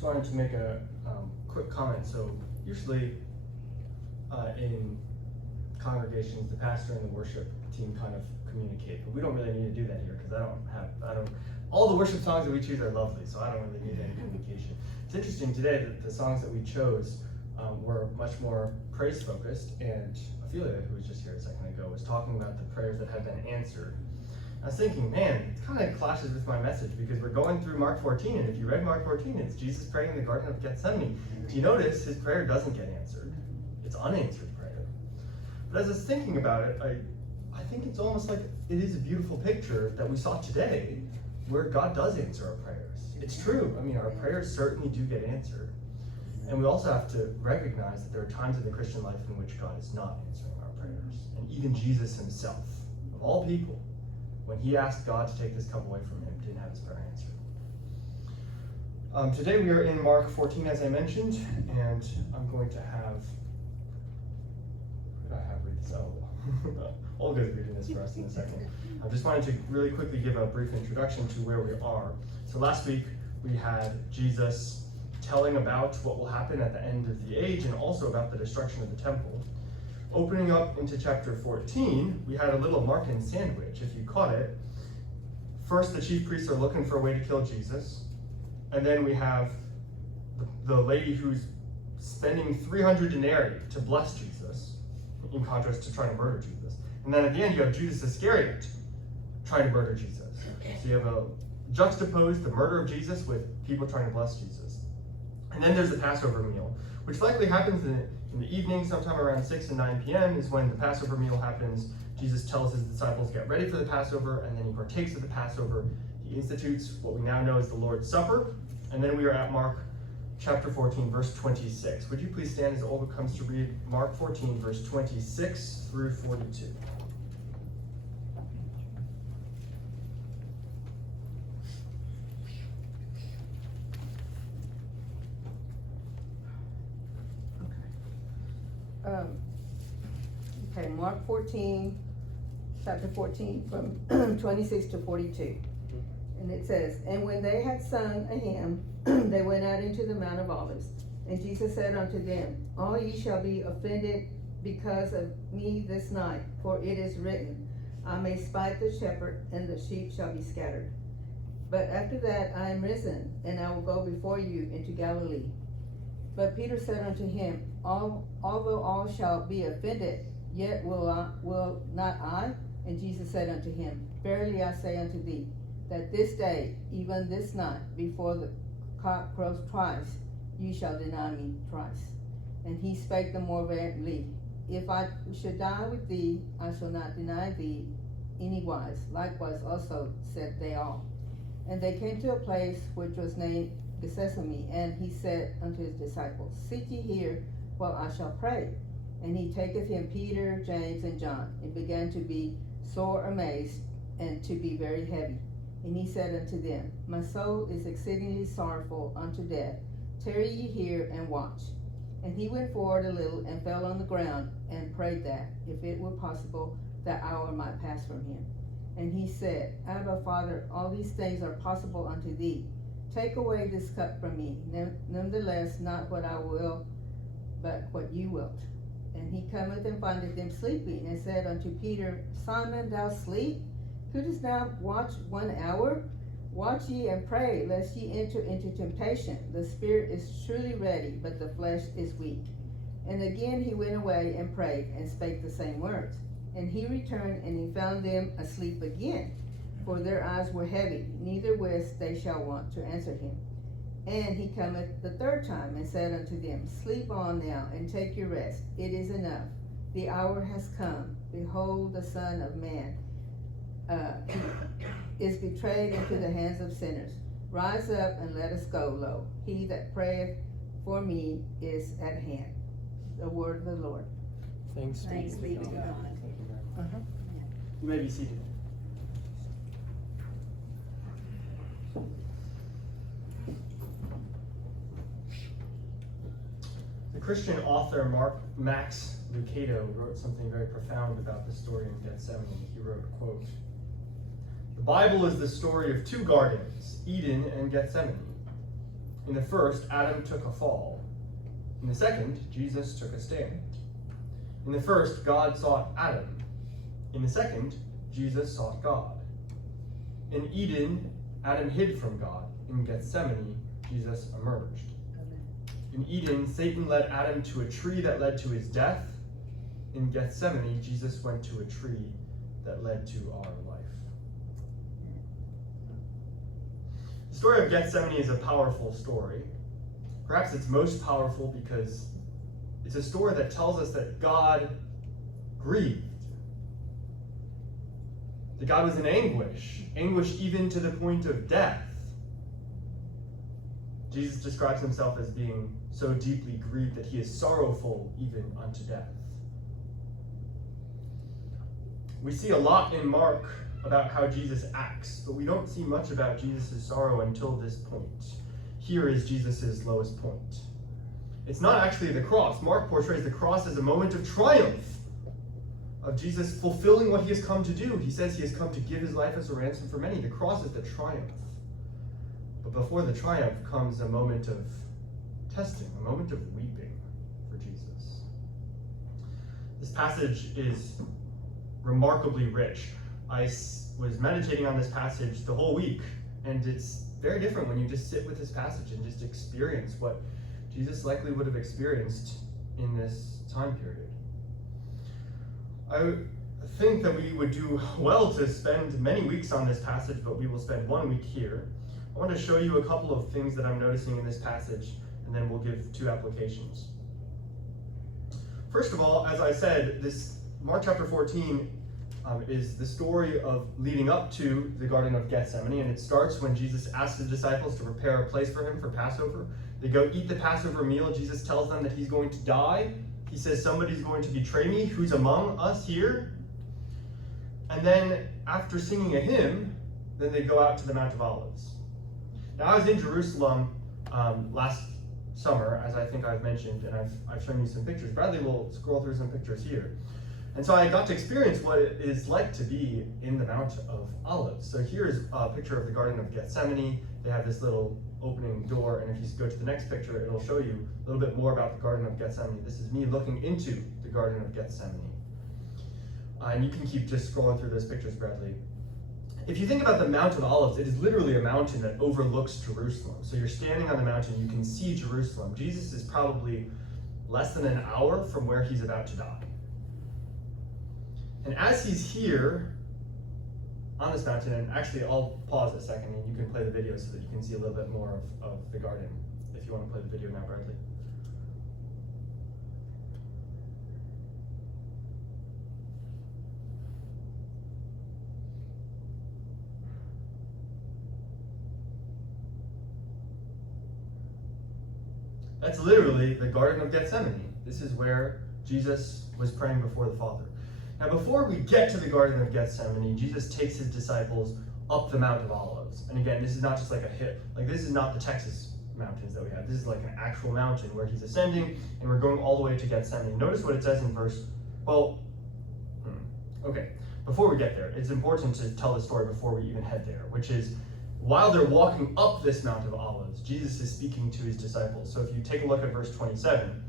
Just wanted to make a quick comment. So usually in congregations, the pastor and the worship team kind of communicate, but we don't really need to do that here because I don't. All the worship songs that we choose are lovely, so I don't really need any communication. It's interesting today that the songs that we chose were much more praise focused, and Ophelia, who was just here a second ago, was talking about the prayers that had been answered. I was thinking, man, it kind of clashes with my message because we're going through Mark 14, and if you read Mark 14, it's Jesus praying in the Garden of Gethsemane. Do you notice his prayer doesn't get answered? It's unanswered prayer. But as I was thinking about it, I think it's almost like it is a beautiful picture that we saw today where God does answer our prayers. It's true. I mean, our prayers certainly do get answered. And we also have to recognize that there are times in the Christian life in which God is not answering our prayers. And even Jesus himself, of all people, when he asked God to take this cup away from him, didn't have his prayer answered. Today we are in Mark 14, as I mentioned, and I'm going to have, who did I have read this? Oh, Olga's reading this for us in a second. I just wanted to really quickly give a brief introduction to where we are. So last week we had Jesus telling about what will happen at the end of the age and also about the destruction of the temple. Opening up into chapter 14, we had a little Markan sandwich, if you caught it. First, the chief priests are looking for a way to kill Jesus. And then we have the lady who's spending 300 denarii to bless Jesus, in contrast to trying to murder Jesus. And then at the end, you have Judas Iscariot trying to murder Jesus. So you have juxtaposed the murder of Jesus with people trying to bless Jesus. And then there's the Passover meal, which likely happens in the evening, sometime around 6 and 9 p.m. is when the Passover meal happens. Jesus tells his disciples, get ready for the Passover, and then he partakes of the Passover. He institutes what we now know as the Lord's Supper. And then we are at Mark chapter 14, verse 26. Would you please stand as Olga comes to read Mark 14, verse 26 through 42. Okay, Mark 14, chapter 14, from 26 to 42. And it says, and when they had sung a hymn, they went out into the Mount of Olives. And Jesus said unto them, all ye shall be offended because of me this night, for it is written, I may smite the shepherd, and the sheep shall be scattered. But after that I am risen, and I will go before you into Galilee. But Peter said unto him, although all shall be offended, yet will not I? And Jesus said unto him, verily I say unto thee, that this day, even this night, before the cock crows twice, you shall deny me thrice. And he spake the more vehemently, if I should die with thee, I shall not deny thee anywise. Likewise also said they all. And they came to a place which was named Gethsemane, and he said unto his disciples, sit ye here while I shall pray. And he taketh him Peter, James, and John, and began to be sore amazed, and to be very heavy. And he said unto them, my soul is exceedingly sorrowful unto death. Tarry ye here and watch. And he went forward a little, and fell on the ground, and prayed that, if it were possible, that hour might pass from him. And he said, Abba, Father, all these things are possible unto thee. Take away this cup from me. Nevertheless, not what I will, but what you wilt. And he cometh and findeth them sleeping, and said unto Peter, Simon, thou sleep? Couldest thou watch 1 hour? Watch ye and pray, lest ye enter into temptation. The spirit is truly ready, but the flesh is weak. And again he went away and prayed, and spake the same words. And he returned, and he found them asleep again, for their eyes were heavy, neither wist they shall want to answer him. And he cometh the third time, and said unto them, sleep on now, and take your rest. It is enough. The hour has come. Behold, the Son of Man is betrayed into the hands of sinners. Rise up, and let us go. Lo, he that prayeth for me is at hand. The word of the Lord. Thanks be to God. Thank you very much. You may be seated. The Christian author Max Lucado wrote something very profound about the story in Gethsemane. He wrote, quote, the Bible is the story of two gardens, Eden and Gethsemane. In the first, Adam took a fall. In the second, Jesus took a stand. In the first, God sought Adam. In the second, Jesus sought God. In Eden, Adam hid from God. In Gethsemane, Jesus emerged. In Eden, Satan led Adam to a tree that led to his death. In Gethsemane, Jesus went to a tree that led to our life. The story of Gethsemane is a powerful story. Perhaps it's most powerful because it's a story that tells us that God grieved. That God was in anguish even to the point of death. Jesus describes himself as being so deeply grieved that he is sorrowful even unto death. We see a lot in Mark about how Jesus acts, but we don't see much about Jesus' sorrow until this point. Here is Jesus' lowest point. It's not actually the cross. Mark portrays the cross as a moment of triumph, of Jesus fulfilling what he has come to do. He says he has come to give his life as a ransom for many. The cross is the triumph. But before the triumph comes a moment of testing, a moment of weeping for Jesus. This passage is remarkably rich. I was meditating on this passage the whole week, and it's very different when you just sit with this passage and just experience what Jesus likely would have experienced in this time period. I think that we would do well to spend many weeks on this passage, but we will spend 1 week here. I want to show you a couple of things that I'm noticing in this passage, and then we'll give 2 applications. First of all, as I said, this Mark chapter 14 is the story of leading up to the Garden of Gethsemane, and it starts when Jesus asks his disciples to prepare a place for him for Passover. They go eat the Passover meal. Jesus tells them that he's going to die. He says, somebody's going to betray me. Who's among us here? And then after singing a hymn, then they go out to the Mount of Olives. Now, I was in Jerusalem last summer, as I think I've mentioned, and I've shown you some pictures. Bradley will scroll through some pictures here. And so I got to experience what it is like to be in the Mount of Olives. So here's a picture of the Garden of Gethsemane. They have this little opening door, and if you go to the next picture, it'll show you a little bit more about the Garden of Gethsemane. This is me looking into the Garden of Gethsemane. And you can keep just scrolling through those pictures, Bradley. If you think about the Mount of Olives, it is literally a mountain that overlooks Jerusalem. So you're standing on the mountain, you can see Jerusalem. Jesus is probably less than an hour from where he's about to die. And as he's here on this mountain, and actually I'll pause a second and you can play the video so that you can see a little bit more of the garden, if you want to play the video now, Bradley. That's literally the Garden of Gethsemane. This is where Jesus was praying before the Father. Now, before we get to the Garden of Gethsemane, Jesus takes his disciples up the Mount of Olives. And again, this is not just like a hip. Like, this is not the Texas mountains that we have. This is like an actual mountain where he's ascending, and we're going all the way to Gethsemane. Notice what it says in verse, okay. Before we get there, it's important to tell the story before we even head there, which is, while they're walking up this Mount of Olives, Jesus is speaking to his disciples. So if you take a look at verse 27,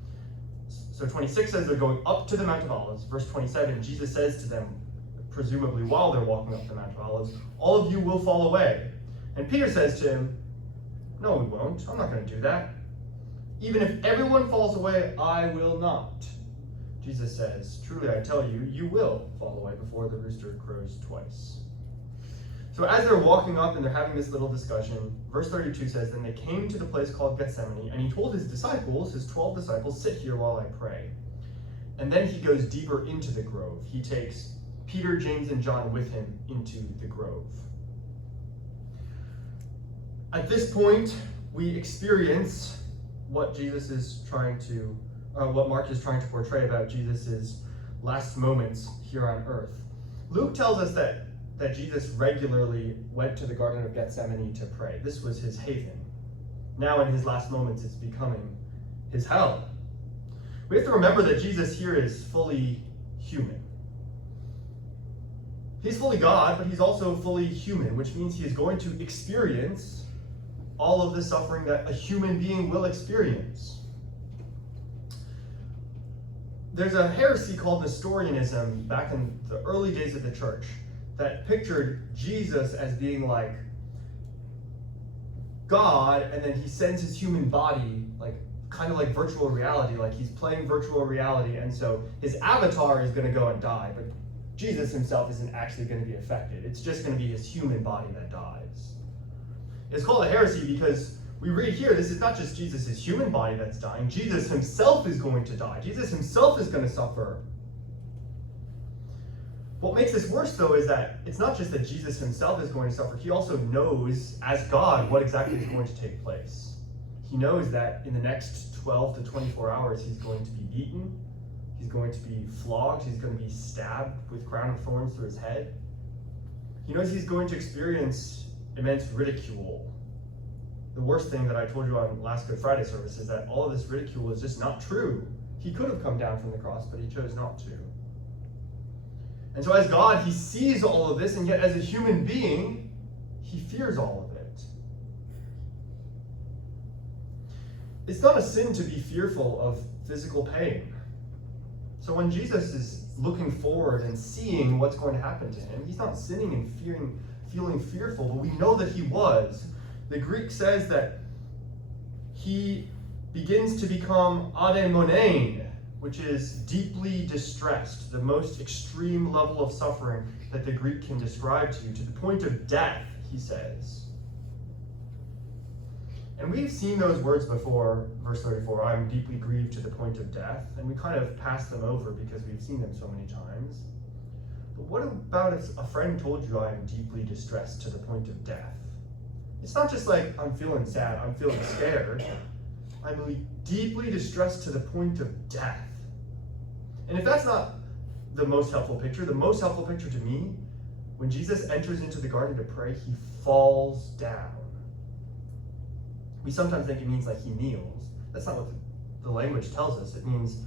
so 26 says they're going up to the Mount of Olives. Verse 27, Jesus says to them, presumably while they're walking up the Mount of Olives, all of you will fall away. And Peter says to him, no, we won't. I'm not going to do that. Even if everyone falls away, I will not. Jesus says, truly I tell you, you will fall away before the rooster crows twice. So as they're walking up and they're having this little discussion, verse 32 says, then they came to the place called Gethsemane, and he told his disciples, his 12 disciples, sit here while I pray. And then he goes deeper into the grove. He takes Peter, James, and John with him into the grove. At this point, we experience what Jesus is trying to, what Mark is trying to portray about Jesus' last moments here on earth. Luke tells us that Jesus regularly went to the Garden of Gethsemane to pray. This was his haven. Now in his last moments, it's becoming his hell. We have to remember that Jesus here is fully human. He's fully God, but he's also fully human, which means he is going to experience all of the suffering that a human being will experience. There's a heresy called Nestorianism back in the early days of the church that pictured Jesus as being like God, and then he sends his human body, like kind of like virtual reality, like he's playing virtual reality, and so his avatar is going to go and die, but Jesus himself isn't actually going to be affected. It's just going to be his human body that dies. It's called a heresy because we read here, this is not just Jesus' human body that's dying. Jesus himself is going to die. Jesus himself is going to suffer. What makes this worse, though, is that it's not just that Jesus himself is going to suffer. He also knows, as God, what exactly is going to take place. He knows that in the next 12 to 24 hours, he's going to be beaten. He's going to be flogged. He's going to be stabbed with crown of thorns through his head. He knows he's going to experience immense ridicule. The worst thing that I told you on last Good Friday service is that all of this ridicule is just not true. He could have come down from the cross, but he chose not to. And so as God, he sees all of this, and yet as a human being, he fears all of it. It's not a sin to be fearful of physical pain. So when Jesus is looking forward and seeing what's going to happen to him, he's not sinning and feeling fearful, but we know that he was. The Greek says that he begins to become ademonein, which is deeply distressed, the most extreme level of suffering that the Greek can describe to you, to the point of death, he says. And we've seen those words before, verse 34, I'm deeply grieved to the point of death, and we kind of pass them over because we've seen them so many times. But what about if a friend told you I'm deeply distressed to the point of death? It's not just like, I'm feeling sad, I'm feeling scared. I'm deeply distressed to the point of death. And if that's not the most helpful picture, the most helpful picture to me, when Jesus enters into the garden to pray, he falls down. We sometimes think it means like he kneels. That's not what the language tells us. It means,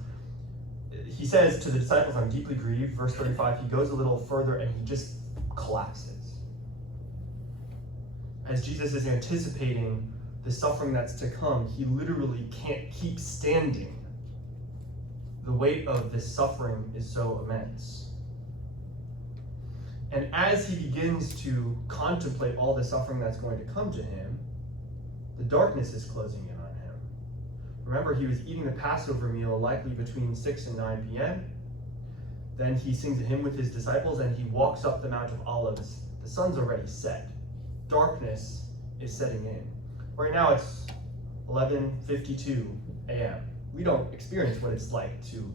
he says to the disciples, I'm deeply grieved. Verse 35, he goes a little further and he just collapses. As Jesus is anticipating the suffering that's to come, he literally can't keep standing. The weight of this suffering is so immense. And as he begins to contemplate all the suffering that's going to come to him, the darkness is closing in on him. Remember, he was eating the Passover meal likely between 6 and 9 p.m. Then he sings a hymn with his disciples and he walks up the Mount of Olives. The sun's already set. Darkness is setting in. Right now it's 11:52 a.m. We don't experience what it's like to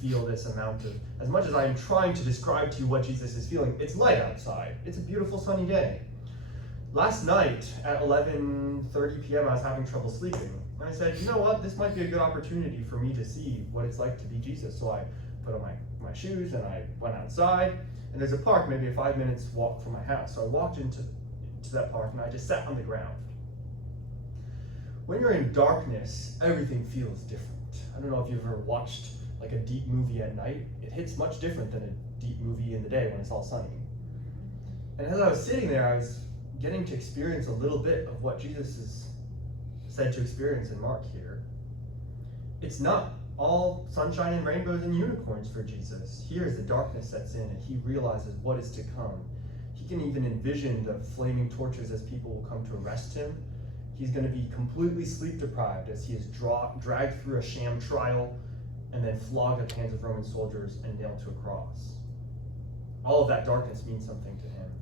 feel this amount of, as much as I am trying to describe to you what Jesus is feeling, it's light outside. It's a beautiful sunny day. Last night at 11:30 p.m. I was having trouble sleeping. And I said, you know what, this might be a good opportunity for me to see what it's like to be Jesus. So I put on my shoes and I went outside, and there's a park maybe a 5 minutes walk from my house. So I walked into that park and I just sat on the ground. When you're in darkness, everything feels different. I don't know if you've ever watched like a deep movie at night. It hits much different than a deep movie in the day when it's all sunny. And as I was sitting there, I was getting to experience a little bit of what Jesus is said to experience in Mark here. It's not all sunshine and rainbows and unicorns for Jesus. Here as the darkness sets in and he realizes what is to come. He can even envision the flaming torches as people will come to arrest him. He's going to be completely sleep deprived as he is dragged through a sham trial and then flogged at the hands of Roman soldiers and nailed to a cross. All of that darkness means something to him.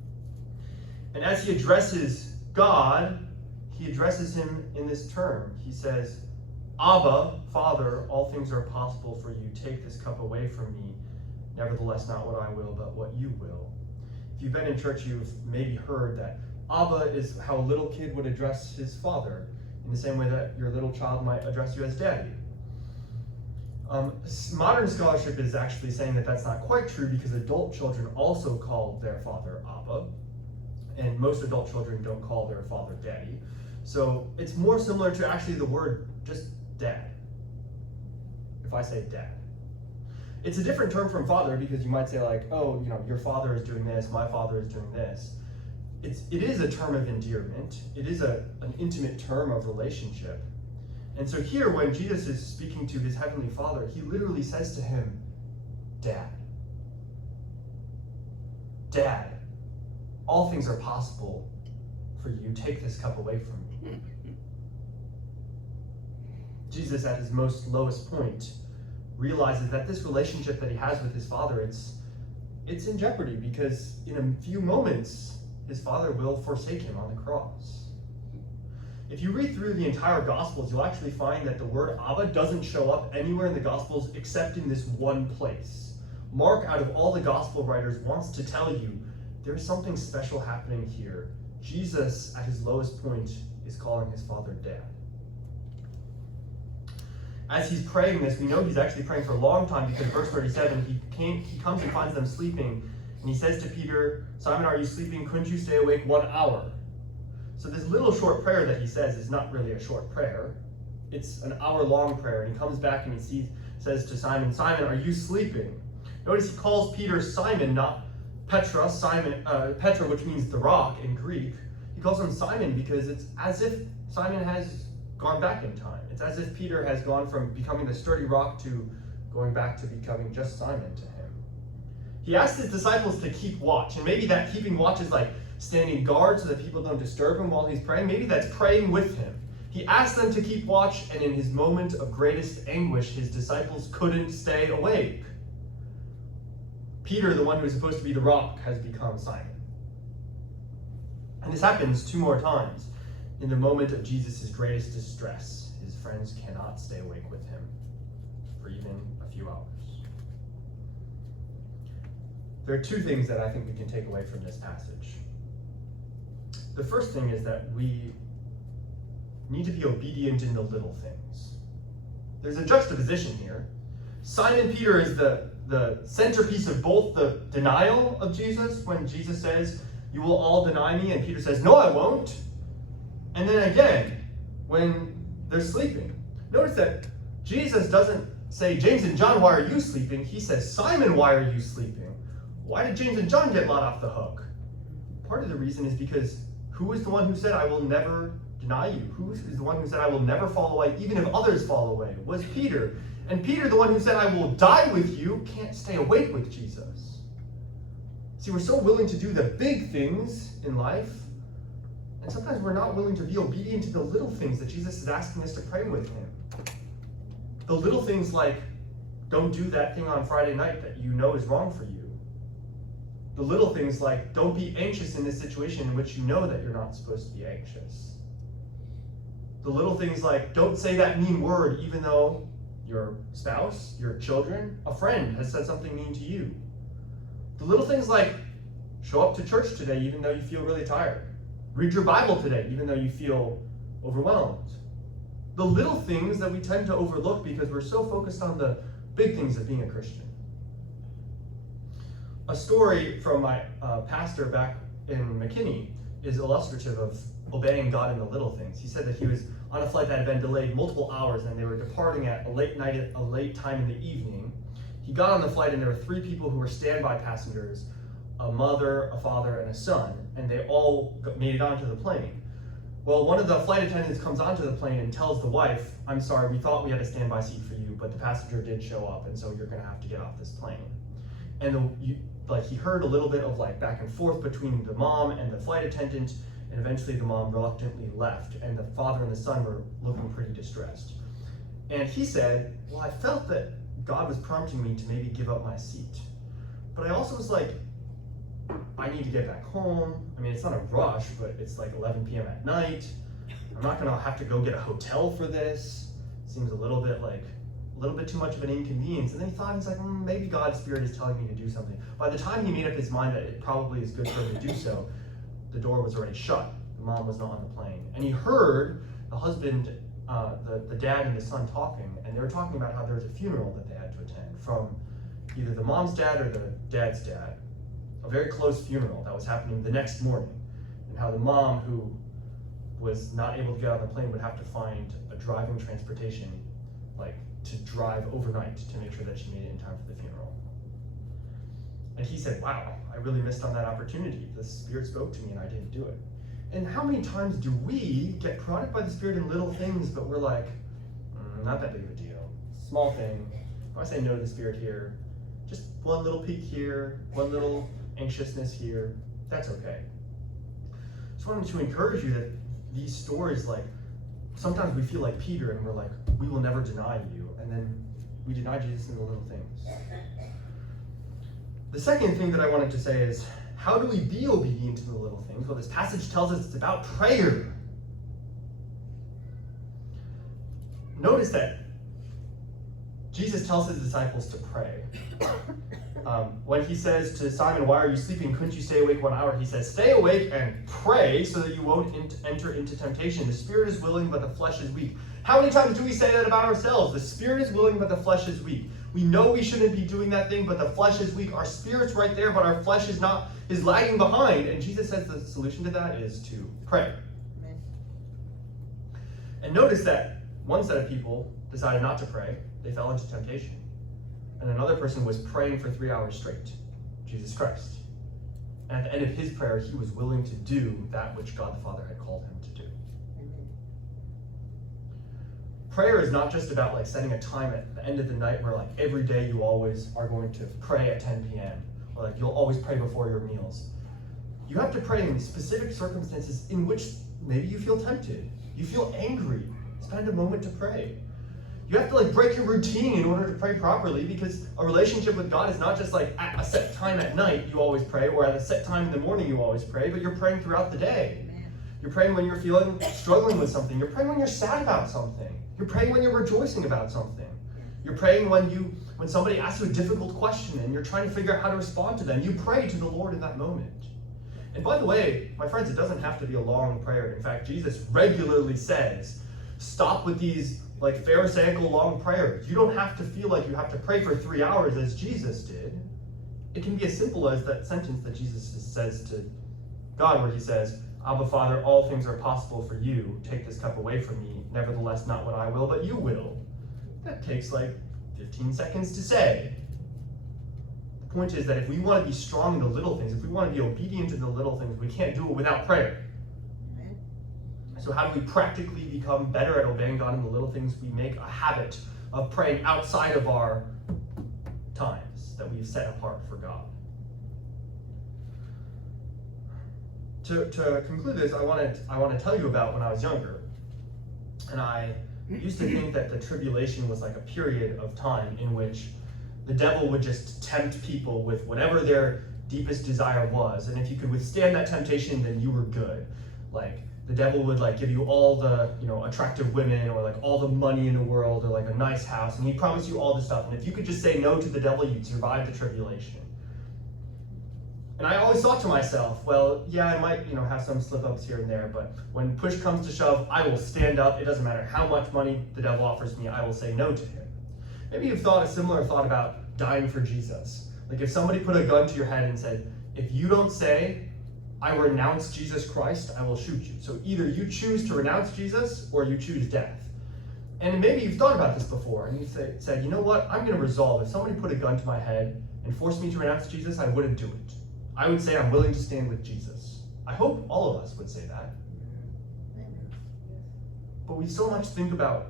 And as he addresses God, he addresses him in this term. He says, Abba, Father, all things are possible for you. Take this cup away from me. Nevertheless, not what I will, but what you will. If you've been in church, you've maybe heard that Abba is how a little kid would address his father, in the same way that your little child might address you as daddy. Modern scholarship is actually saying that that's not quite true because adult children also call their father Abba, and most adult children don't call their father daddy. So it's more similar to actually the word just dad, if I say dad. It's a different term from father because you might say like, oh, you know, your father is doing this, my father is doing this. it is a term of endearment. It is an intimate term of relationship. And so here, when Jesus is speaking to his heavenly Father, he literally says to him, Dad. Dad, all things are possible for you. Take this cup away from me. Jesus, at his most lowest point, realizes that this relationship that he has with his Father, it's in jeopardy, because in a few moments, his Father will forsake him on the cross. If you read through the entire Gospels, you'll actually find that the word Abba doesn't show up anywhere in the Gospels except in this one place. Mark, out of all the Gospel writers, wants to tell you there's something special happening here. Jesus, at his lowest point, is calling his Father Dad. As he's praying this, we know he's actually praying for a long time, because verse 37, he comes and finds them sleeping, and he says to Peter, Simon, are you sleeping? Couldn't you stay awake 1 hour? So this little short prayer that he says is not really a short prayer. It's an hour-long prayer, and he comes back and he says to Simon, Simon, are you sleeping? Notice he calls Peter Simon, not Petra, Petra, which means the rock in Greek. He calls him Simon because it's as if Simon has gone back in time. It's as if Peter has gone from becoming the sturdy rock to going back to becoming just Simon to him. He asked his disciples to keep watch, and maybe that keeping watch is like standing guard so that people don't disturb him while he's praying. Maybe that's praying with him. He asked them to keep watch, and in his moment of greatest anguish, his disciples couldn't stay awake. Peter, the one who is supposed to be the rock, has become Simon. And this happens 2 more times. In the moment of Jesus' greatest distress, his friends cannot stay awake with him for even a few hours. There are 2 things that I think we can take away from this passage. The first thing is that we need to be obedient in the little things. There's a juxtaposition here. Simon Peter is the centerpiece of both the denial of Jesus, when Jesus says, you will all deny me, and Peter says, no, I won't. And then again, when they're sleeping. Notice that Jesus doesn't say, James and John, why are you sleeping? He says, Simon, why are you sleeping? Why did James and John get let off the hook? Part of the reason is because who is the one who said, I will never deny you? Who is the one who said, I will never fall away, even if others fall away? Was Peter. And Peter, the one who said, I will die with you, can't stay awake with Jesus. See, we're so willing to do the big things in life, and sometimes we're not willing to be obedient to the little things that Jesus is asking us to pray with him. The little things like, don't do that thing on Friday night that you know is wrong for you. The little things like, don't be anxious in this situation in which you know that you're not supposed to be anxious. The little things like, don't say that mean word even though your spouse, your children, a friend has said something mean to you. The little things like, show up to church today even though you feel really tired. Read your Bible today even though you feel overwhelmed. The little things that we tend to overlook because we're so focused on the big things of being a Christian. A story from my pastor back in McKinney is illustrative of obeying God in the little things. He said that he was on a flight that had been delayed multiple hours, and they were departing at a late time in the evening. He got on the flight, and there were 3 people who were standby passengers, a mother, a father, and a son, and they all made it onto the plane. Well, one of the flight attendants comes onto the plane and tells the wife, I'm sorry, we thought we had a standby seat for you, but the passenger did show up, and so you're going to have to get off this plane. And he heard a little bit of back and forth between the mom and the flight attendant, and eventually the mom reluctantly left, and the father and the son were looking pretty distressed. And he said, well, I felt that God was prompting me to maybe give up my seat. But I also was like, I need to get back home. I mean, it's not a rush, but it's 11 p.m. at night. I'm not gonna have to go get a hotel for this. Seems a little bit too much of an inconvenience. And then he thought, he's like, maybe God's Spirit is telling me to do something. By the time he made up his mind that it probably is good for him to do so, the door was already shut. The mom was not on the plane. And he heard the husband, the dad and the son talking, and they were talking about how there was a funeral that they had to attend from either the mom's dad or the dad's dad. A very close funeral that was happening the next morning, and how the mom, who was not able to get on the plane, would have to find a driving transportation, to drive overnight to make sure that she made it in time for the funeral. And And he said, wow, I really missed on that opportunity. The Spirit spoke to me and I didn't do it. And how many times do we get prodded by the Spirit in little things, but we're like, not that big of a deal. Small thing. If I say no to the Spirit here, just one little peak here, one little anxiousness here, that's okay. Just wanted to encourage you that these stories, like, sometimes we feel like Peter and we're like, we will never deny you. And then we deny Jesus in the little things. The second thing that I wanted to say is, how do we be obedient to the little things? Well, this passage tells us it's about prayer. Notice that Jesus tells his disciples to pray. When he says to Simon, why are you sleeping? Couldn't you stay awake 1 hour? He says, stay awake and pray so that you won't enter into temptation. The spirit is willing, but the flesh is weak. How many times do we say that about ourselves? The spirit is willing, but the flesh is weak. We know we shouldn't be doing that thing, but the flesh is weak. Our spirit's right there, but our flesh is lagging behind. And Jesus says the solution to that is to pray. Amen. And notice that one set of people decided not to pray. They fell into temptation. And another person was praying for 3 hours straight, Jesus Christ. And at the end of his prayer, he was willing to do that which God the Father had called him to do. Amen. Prayer is not just about like setting a time at the end of the night where like every day you always are going to pray at 10 p.m. or like you'll always pray before your meals. You have to pray in specific circumstances in which maybe you feel tempted, you feel angry. Spend a moment to pray. You have to like break your routine in order to pray properly, because a relationship with God is not just like at a set time at night you always pray, or at a set time in the morning you always pray, but you're praying throughout the day. Amen. You're praying when you're struggling with something. You're praying when you're sad about something. You're praying when you're rejoicing about something. You're praying when somebody asks you a difficult question and you're trying to figure out how to respond to them. You pray to the Lord in that moment. And by the way, my friends, it doesn't have to be a long prayer. In fact, Jesus regularly says, stop with these like Pharisaical long prayers. You don't have to feel like you have to pray for 3 hours as Jesus did. It can be as simple as that sentence that Jesus says to God, where he says, Abba, Father, all things are possible for you. Take this cup away from me. Nevertheless, not what I will, but you will. That takes like 15 seconds to say. The point is that if we want to be strong in the little things, if we want to be obedient to the little things, we can't do it without prayer. So how do we practically become better at obeying God in the little things? We make a habit of praying outside of our times that we've set apart for God. To conclude this, I want to tell you about when I was younger. And I used to think that the tribulation was like a period of time in which the devil would just tempt people with whatever their deepest desire was. And if you could withstand that temptation, then you were good. Like, the devil would like give you all the, attractive women, or like all the money in the world, or like a nice house, and he'd promise you all this stuff. And if you could just say no to the devil, you'd survive the tribulation. And I always thought to myself, well, yeah, I might, have some slip-ups here and there, but when push comes to shove, I will stand up. It doesn't matter how much money the devil offers me, I will say no to him. Maybe you've thought a similar thought about dying for Jesus. Like if somebody put a gun to your head and said, if you don't say, I renounce Jesus Christ, I will shoot you. So either you choose to renounce Jesus or you choose death. And maybe you've thought about this before and you said, you know what, I'm going to resolve. If somebody put a gun to my head and forced me to renounce Jesus, I wouldn't do it. I would say I'm willing to stand with Jesus. I hope all of us would say that. But we so much think about,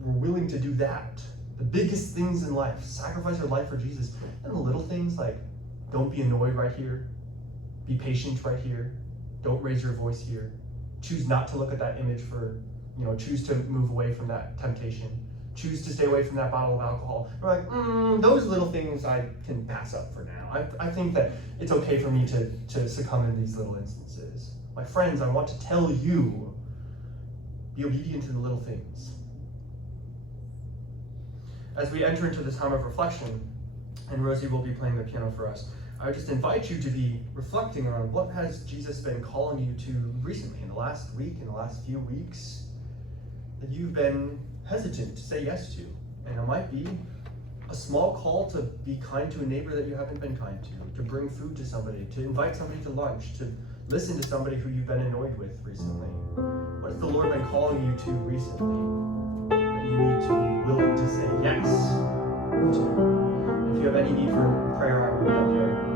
we're willing to do that. The biggest things in life, sacrifice our life for Jesus. And the little things like, don't be annoyed right here. Be patient right here. Don't raise your voice here. Choose not to look at that image for, choose to move away from that temptation. Choose to stay away from that bottle of alcohol. We're like, those little things I can pass up for now. I think that it's okay for me to succumb in these little instances. My friends, I want to tell you, be obedient to the little things. As we enter into this time of reflection, and Rosie will be playing the piano for us, I would just invite you to be reflecting on what has Jesus been calling you to recently, in the last week, in the last few weeks, that you've been hesitant to say yes to. And it might be a small call to be kind to a neighbor that you haven't been kind to bring food to somebody, to invite somebody to lunch, to listen to somebody who you've been annoyed with recently. What has the Lord been calling you to recently that you need to be willing to say yes to? If you have any need for prayer, I will be up here.